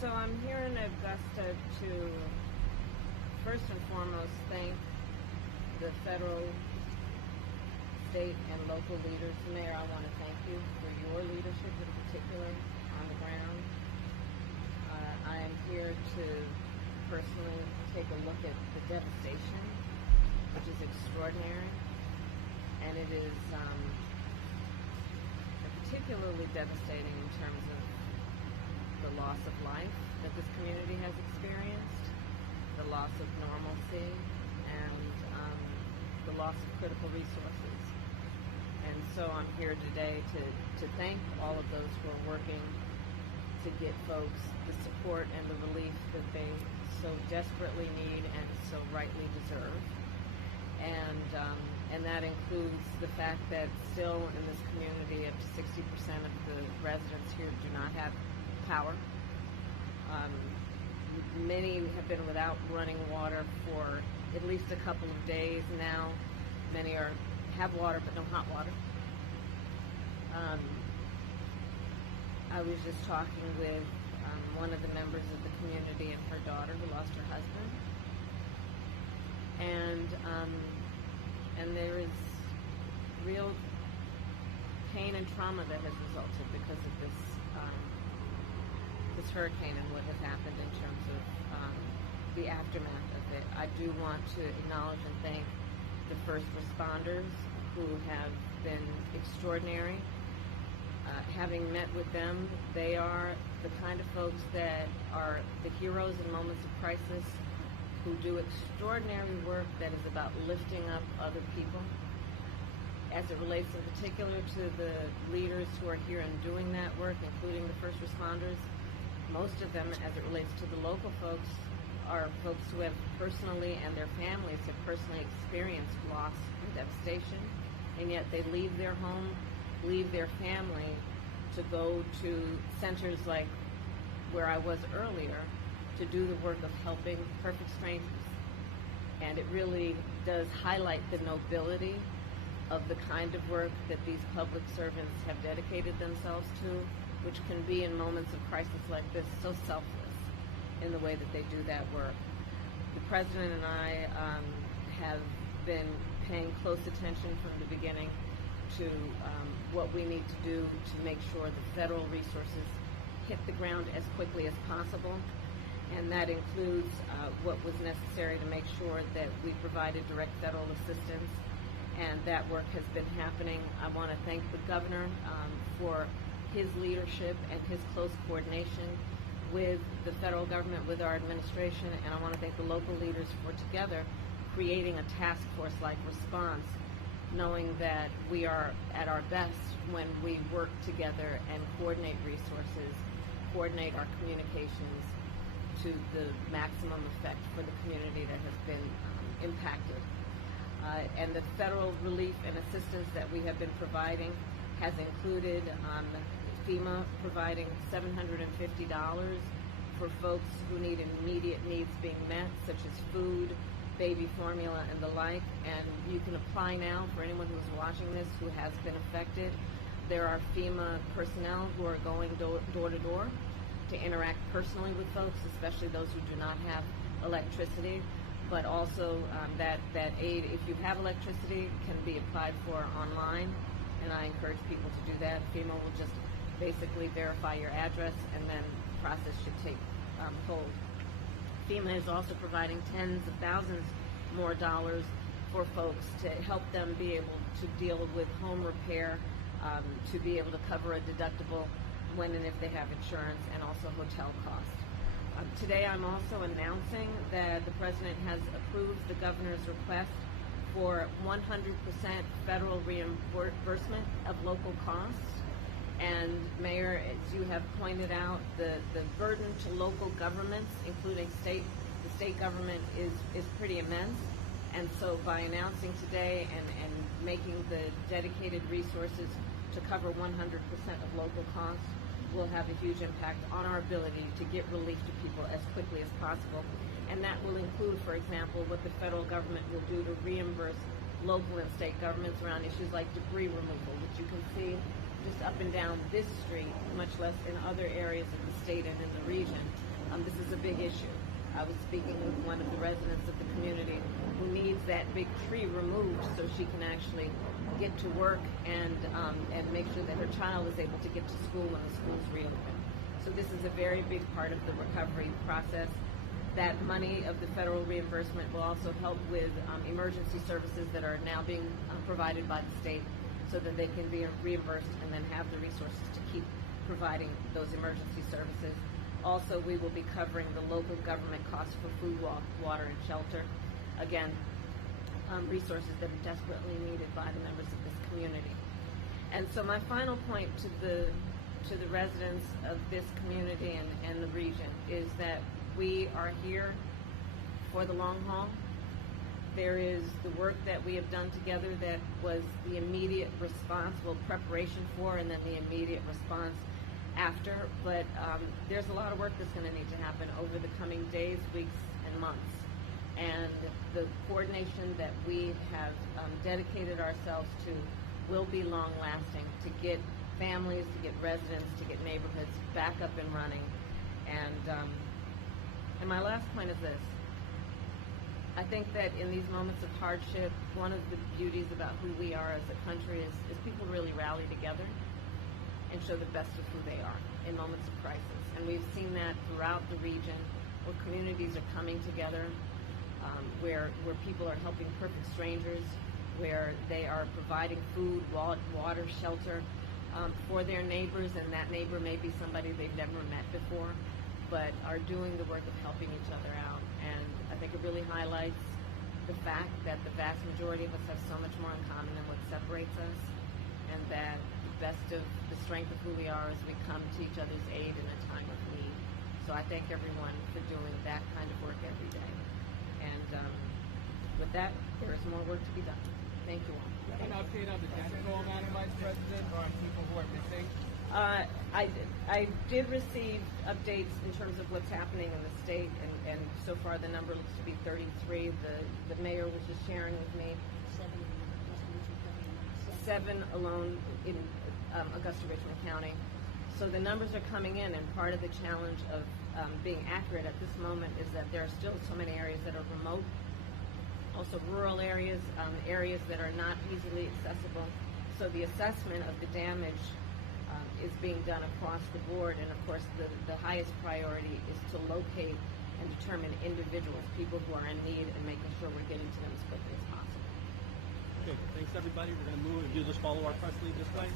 So I'm here in Augusta to first and foremost thank the federal, state, and local leaders. Mayor, I want to thank you for your leadership in particular on the ground. I am here to personally take a look at the devastation, which is extraordinary, and it is particularly devastating in terms of the loss of life that this community has experienced, the loss of normalcy, and the loss of critical resources. And so I'm here today to thank all of those who are working to get folks the support and the relief that they so desperately need and so rightly deserve. And that includes the fact that still in this community up to 60% of the residents here do not have power. Many have been without running water for at least a couple of days now. Many have water but no hot water. I was just talking with one of the members of the community and her daughter who lost her husband. And there is real pain and trauma that has resulted because of this hurricane and what has happened in terms of the aftermath of it. I do want to acknowledge and thank the first responders who have been extraordinary. Having met with them, they are the kind of folks that are the heroes in moments of crisis, who do extraordinary work that is about lifting up other people. As it relates in particular to the leaders who are here and doing that work, including the first responders, most of them, as it relates to the local folks, are folks who have personally and their families have personally experienced loss and devastation, and yet they leave their home, leave their family to go to centers like where I was earlier to do the work of helping perfect strangers. And it really does highlight the nobility of the kind of work that these public servants have dedicated themselves to, which can be in moments of crisis like this so selfless in the way that they do that work. The President and I have been paying close attention from the beginning to what we need to do to make sure the federal resources hit the ground as quickly as possible. And that includes what was necessary to make sure that we provided direct federal assistance, and that work has been happening. I want to thank the governor for his leadership and his close coordination with the federal government, with our administration, and I want to thank the local leaders for together creating a task force-like response, knowing that we are at our best when we work together and coordinate resources, coordinate our communications to the maximum effect for the community that has been impacted. And the federal relief and assistance that we have been providing has included FEMA providing $750 for folks who need immediate needs being met, such as food, baby formula, and the like. And you can apply now for anyone who's watching this who has been affected. There are FEMA personnel who are going door to door to interact personally with folks, especially those who do not have electricity. But also that aid, if you have electricity, can be applied for online, and I encourage people to do that. FEMA will just basically verify your address, and then the process should take hold. FEMA is also providing tens of thousands more dollars for folks to help them be able to deal with home repair, to be able to cover a deductible when and if they have insurance, and also hotel costs. Today I'm also announcing that the President has approved the Governor's request for 100% federal reimbursement of local costs. And Mayor, as you have pointed out, the burden to local governments, including the state government, is pretty immense. And so by announcing today and making the dedicated resources to cover 100% of local costs, will have a huge impact on our ability to get relief to people as quickly as possible. And that will include, for example, what the federal government will do to reimburse local and state governments around issues like debris removal, which you can see just up and down this street, much less in other areas of the state and in the region. This is a big issue. I was speaking with one of the residents of the community who needs that big tree removed so she can actually get to work and make sure that her child is able to get to school when the schools reopen. So this is a very big part of the recovery process. That money of the federal reimbursement will also help with emergency services that are now being provided by the state so that they can be reimbursed and then have the resources to keep providing those emergency services. Also, we will be covering the local government costs for food, water, and shelter. Again, resources that are desperately needed by the members of this community. And so my final point to the residents of this community and the region is that we are here for the long haul. There is the work that we have done together that was the immediate response, preparation for, and then the immediate response after. But there's a lot of work that's going to need to happen over the coming days, weeks, and months. And the coordination that we have dedicated ourselves to will be long-lasting to get families, to get residents, to get neighborhoods back up and running. And my last point is this. I think that in these moments of hardship, one of the beauties about who we are as a country is people really rally together and show the best of who they are in moments of crisis. And we've seen that throughout the region, where communities are coming together, where people are helping perfect strangers, where they are providing food, water, shelter for their neighbors, and that neighbor may be somebody they've never met before, but are doing the work of helping each other out. And I think it really highlights the fact that the vast majority of us have so much more in common than what separates us, and that the best of the strength of who we are is we come to each other's aid in a time of need. So I thank everyone for doing that kind of work every day. And with that, there is more work to be done. Thank you all. An update on the death toll, Madam Vice President, or on people who are missing? I did receive updates in terms of what's happening in the state, and so far the number looks to be 33. The mayor was just sharing with me 7 alone in Augusta Richmond County. So the numbers are coming in, and part of the challenge of being accurate at this moment is that there are still so many areas that are remote, also rural areas, areas that are not easily accessible. So the assessment of the damage is being done across the board, and of course the highest priority is to locate and determine individuals, people who are in need, and making sure we're getting to them as quickly as possible. Okay, thanks everybody. We're going to move and do this follow our press lead this way.